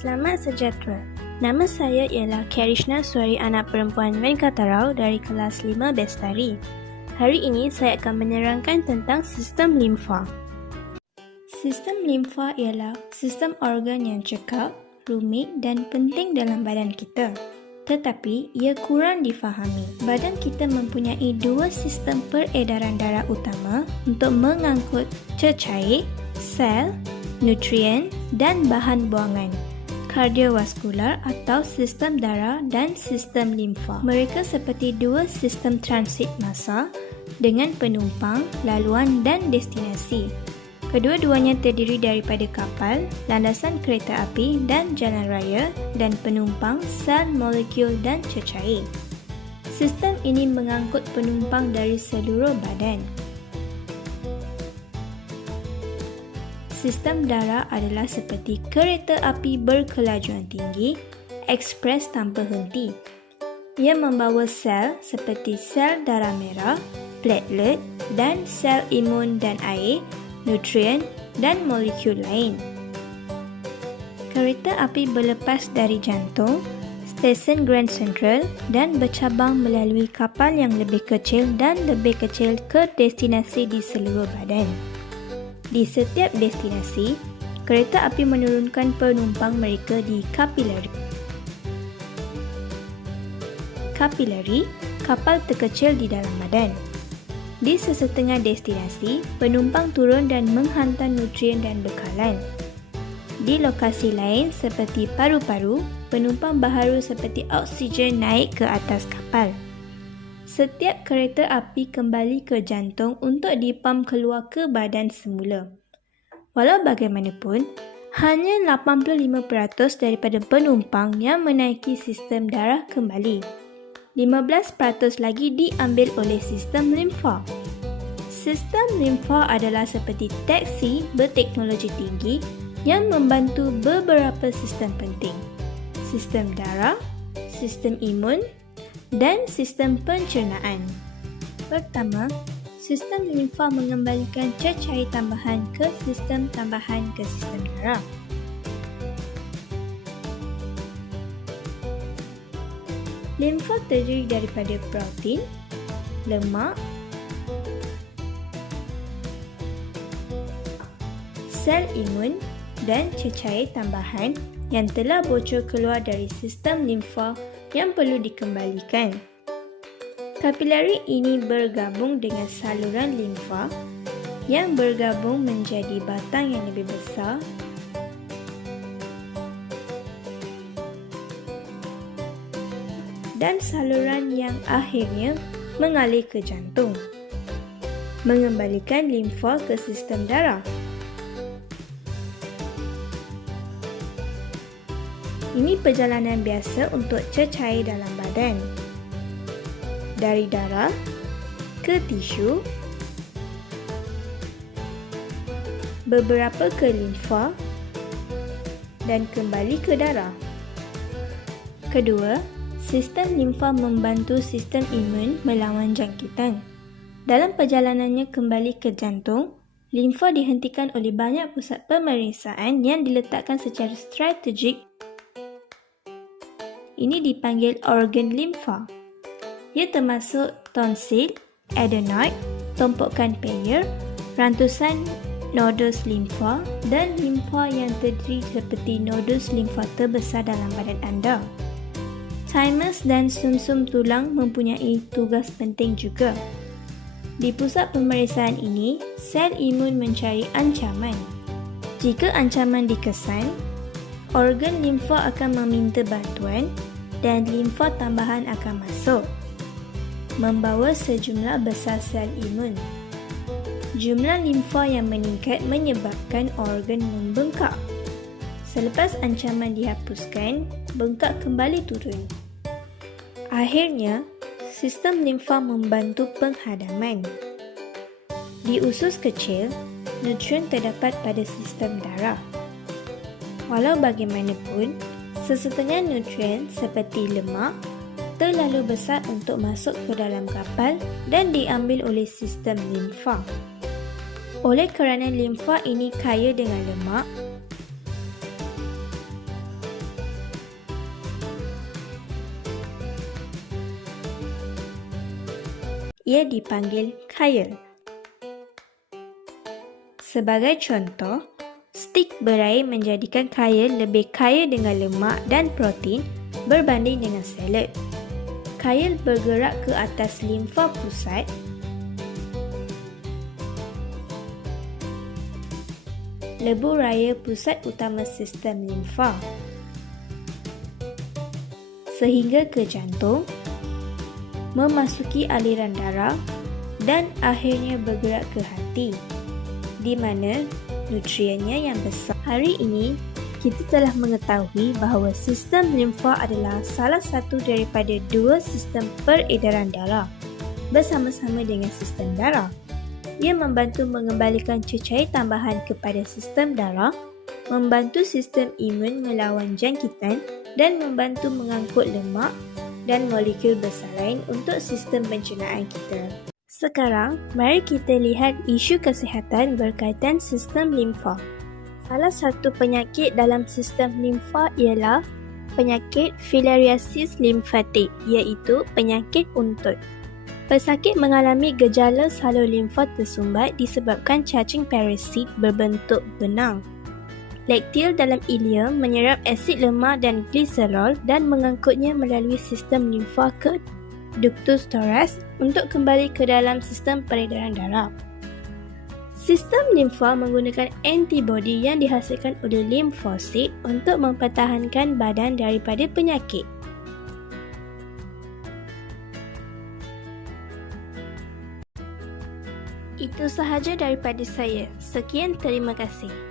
Selamat sejahtera. Nama saya ialah Karishna Suari, anak perempuan Venkatarau dari kelas 5 Bestari. Hari ini saya akan menerangkan tentang sistem limfa. Sistem limfa ialah sistem organ yang cekap, rumit dan penting dalam badan kita. Tetapi ia kurang difahami. Badan kita mempunyai dua sistem peredaran darah utama untuk mengangkut cecair, sel, nutrien dan bahan buangan, kardiovaskular atau sistem darah dan sistem limfa. Mereka seperti dua sistem transit massa dengan penumpang, laluan dan destinasi. Kedua-duanya terdiri daripada kapal, landasan kereta api dan jalan raya dan penumpang, sel, molekul dan cecair. Sistem ini mengangkut penumpang dari seluruh badan. Sistem darah adalah seperti kereta api berkelajuan tinggi, ekspres tanpa henti. Ia membawa sel seperti sel darah merah, platelet dan sel imun dan air, nutrien dan molekul lain. Kereta api berlepas dari jantung, stesen Grand Central dan bercabang melalui kapal yang lebih kecil dan lebih kecil ke destinasi di seluruh badan. Di setiap destinasi, kereta api menurunkan penumpang mereka di kapilari. Kapilari, kapal terkecil di dalam badan. Di sesetengah destinasi, penumpang turun dan menghantar nutrien dan bekalan. Di lokasi lain seperti paru-paru, penumpang baharu seperti oksigen naik ke atas kapal. Setiap kereta api kembali ke jantung untuk dipam keluar ke badan semula. Walau bagaimanapun, hanya 85% daripada penumpang yang menaiki sistem darah kembali. 15% lagi diambil oleh sistem limfa. Sistem limfa adalah seperti taksi berteknologi tinggi yang membantu beberapa sistem penting. Sistem darah, sistem imun dan sistem pencernaan. Pertama, sistem limfa mengembalikan cecair tambahan ke sistem darah. Limfa terdiri daripada protein, lemak, sel imun dan cecair tambahan yang telah bocor keluar dari sistem limfa yang perlu dikembalikan. Kapilari ini bergabung dengan saluran limfa yang bergabung menjadi batang yang lebih besar dan saluran yang akhirnya mengalir ke jantung, mengembalikan limfa ke sistem darah. Ini perjalanan biasa untuk cecair dalam badan. Dari darah ke tisu, beberapa ke limfa dan kembali ke darah. Kedua, sistem limfa membantu sistem imun melawan jangkitan. Dalam perjalanannya kembali ke jantung, limfa dihentikan oleh banyak pusat pemeriksaan yang diletakkan secara strategik. Ini dipanggil organ limfa. Ia termasuk tonsil, adenoid, tumpukan Peyer, rantusan nodus limfa dan limfa yang terdiri seperti nodus limfa terbesar dalam badan anda. Thymus dan sumsum tulang mempunyai tugas penting juga. Di pusat pemeriksaan ini, sel imun mencari ancaman. Jika ancaman dikesan, organ limfa akan meminta bantuan dan limfa tambahan akan masuk, membawa sejumlah besar sel imun. Jumlah limfa yang meningkat menyebabkan organ membengkak. Selepas ancaman dihapuskan, bengkak kembali turun. Akhirnya, sistem limfa membantu penghadaman. Di usus kecil, nutrien terdapat pada sistem darah. Walau bagaimanapun, sesetengah nutrien seperti lemak terlalu besar untuk masuk ke dalam kapal dan diambil oleh sistem limfa. Oleh kerana limfa ini kaya dengan lemak, ia dipanggil chyle. Sebagai contoh, stik berair menjadikan chyle lebih kaya dengan lemak dan protein berbanding dengan salad. Chyle bergerak ke atas limfa pusat lebuh raya pusat utama sistem limfa sehingga ke jantung, memasuki aliran darah dan akhirnya bergerak ke hati, di mana nutriennya yang besar. Hari ini, kita telah mengetahui bahawa sistem limfa adalah salah satu daripada dua sistem peredaran darah bersama-sama dengan sistem darah. Ia membantu mengembalikan cecair tambahan kepada sistem darah, membantu sistem imun melawan jangkitan dan membantu mengangkut lemak dan molekul besar lain untuk sistem pencernaan kita. Sekarang, mari kita lihat isu kesihatan berkaitan sistem limfa. Salah satu penyakit dalam sistem limfa ialah penyakit filariasis limfatik, iaitu penyakit untut. Pesakit mengalami gejala salur limfa tersumbat disebabkan cacing parasit berbentuk benang. Laktil dalam ilia menyerap asid lemak dan gliserol dan mengangkutnya melalui sistem limfa ke ductus thorax untuk kembali ke dalam sistem peredaran darah. Sistem limfa menggunakan antibodi yang dihasilkan oleh limfosit untuk mempertahankan badan daripada penyakit. Itu sahaja daripada saya. Sekian, terima kasih.